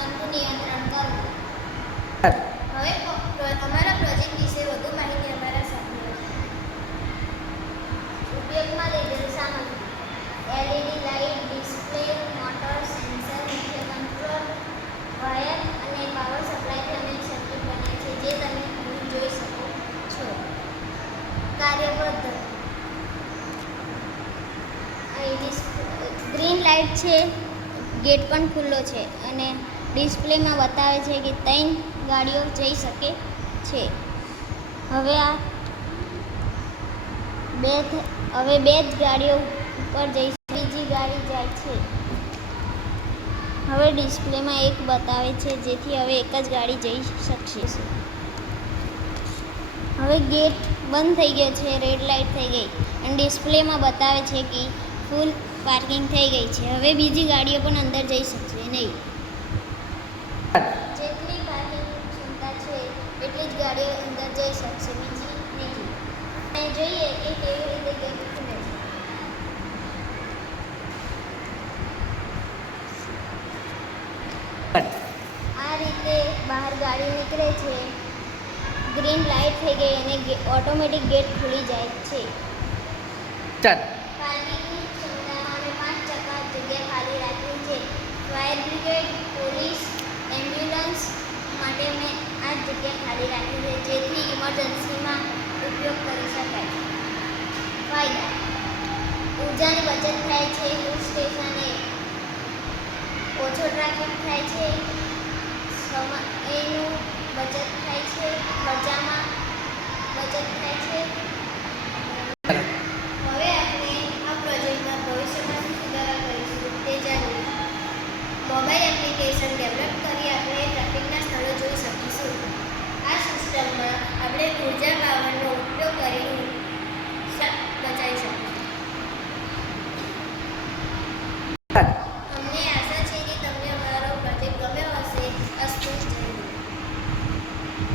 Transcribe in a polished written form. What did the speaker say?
જંતુ નિયંત્રણ કરવું. હવે અમારા પ્રોજેક્ટ વિશે વધુ માહિતી અમારા સભ્યો. ઉપયોગમાં લીધેલ સામગ્રી: LED light, display, motor, sensor, મુખ્ય કંટ્રોલ, વાયર અને પાવર સપ્લાયથી અનેક સર્કિટ બને છે, જે તમે અહીં જોઈ શકો છો. કાર્ય પદ્ધતિ: ગ્રીન લાઇટ છે, ગેટ પણ ખુલ્લો છે અને ડિસ્પ્લેમાં બતાવે છે કે 3 ગાડીઓ જઈ શકે છે. હવે બે જ ગાડીઓ ઉપર જઈ બીજી ગાડી જાય છે. હવે ડિસ્પ્લેમાં 1 બતાવે છે, જેથી હવે એક જ ગાડી જઈ શકશે. હવે ગેટ બંધ થઈ ગયો છે, રેડ લાઇટ થઈ ગઈ અને ડિસ્પ્લેમાં બતાવે છે કે ફૂલ પાર્કિંગ થઈ ગઈ છે. હવે બીજી ગાડીઓ પણ અંદર જઈ શકશે નહીં. જેટલી પાર્કિંગની ક્ષમતા છે એટલી જ ગાડીઓ અંદર જઈ શકશે, બીજી નહીં. અને જોઈએ કે કેવી રીતે ગેટ ખુલે છે. આ રીતે બહાર ગાડી નીકળે છે, ગ્રીન લાઇટ થઈ ગઈ અને ઓટોમેટિક ગેટ ખુલી જાય છે. પાર્કિંગની ક્ષમતામાં અમે 5% જગ્યા ખાલી રાખી છે. ફાયર બ્રિગેડ, પોલીસ, એમ્બ્યુલન્સ માટે મેં આ જગ્યા ખાલી રાખી છે, જેથી ઇમરજન્સીમાં ઉપયોગ કરી શકાય. ફાયદા: ઊર્જાની બચત થાય છે, હિલ સ્ટેશને ઓછો ટ્રાફિક થાય છે, સમયનું બચત થાય છે, ખર્ચામાં બચત થાય છે,